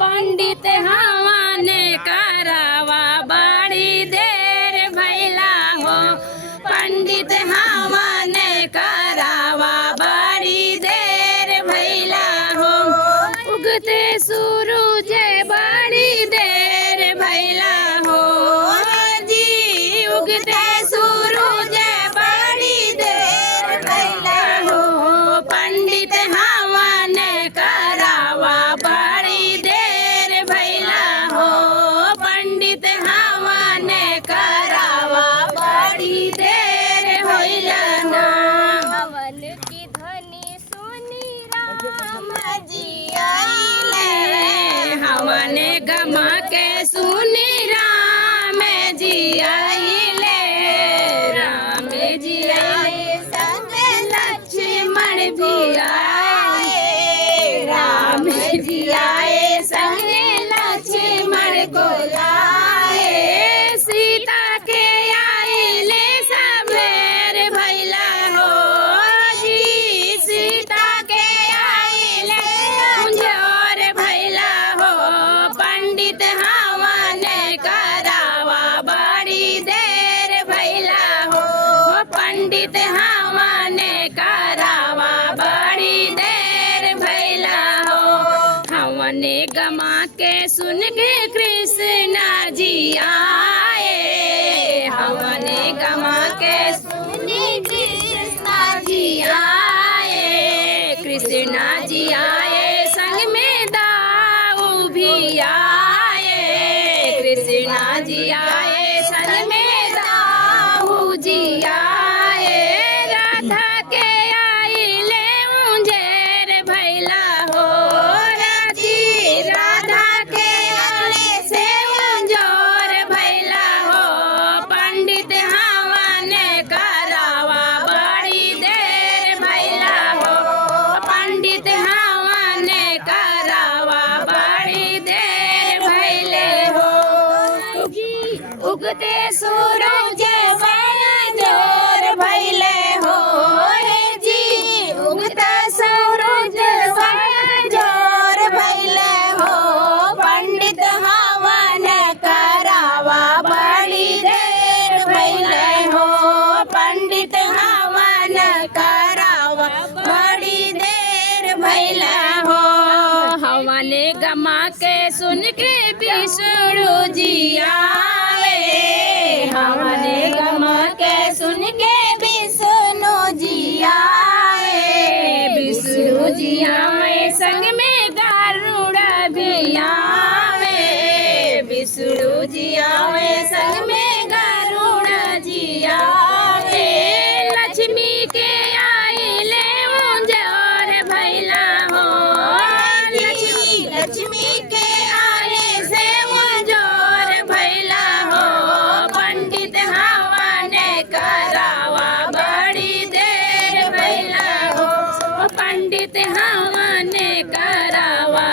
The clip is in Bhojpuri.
पंडित हवाने करावा बड़ी देर भैला हो। पंडित हवाने करावा बड़ी देर भैला हो। उगते सूरज बड़ी देर भैला हो जी। उगते सूरज बड़ी देर भैला हो। पंडित हवाने करावा बड़ी देर भैला हो। पंडित हवाने करावा बड़ी देर भैला ना। हवन की ध्वनि सुनी राम जी आइले। हवन गमा के सुनी राम जी आइले। राम जी आए संग लक्ष्मण भी आए। राम जी आए संग लक्ष्मण को लाए। सीता के आइले सबेर भैला हो जी। सीता के आइले मुंजोर भैला हो। पंडित हवाने करावा बड़ी देर भैला हो। पंडित हवाने करावा बड़ी देर भैला हो। हवने गमा के सुन के कृष्णा जी आए। हवने गमा के सुनी कृष्णा जी आए। कृष्णा जी आए संग में दाऊ भी आए। कृष्णा जी आए संग में दाऊ जी आए। राधा के आइले मुंजेर भैला हो राजी। राधा के आले से मुंजोर भैला हो। पंडित हवाने करावा बड़ी देर भैला हो। पंडित हवाने करावा बड़ी देर भैले हो। उगते सूरज जोर भैले हो हे जी। उगता सूरज जोर भैले हो। पंडित हवन करावा बड़ी देर भैले हो। पंडित हवन करावा बड़ी देर भैला हो। हवन गमा के सुन के विष्णु जी आवे। हवन गमा के सुन के विष्णु जी आए। विष्णु जी आए संग में गरुड़ भी आवे। विष्णु जी आवे संग में गरुड़ जी आवे। लक्ष्मी के आइले मुंजोर भैला हो। लक्ष्मी के आने से मुंजोर भैला हो। पंडित हवाने करावा बड़ी देर भैला हो। पंडित हवाने करावा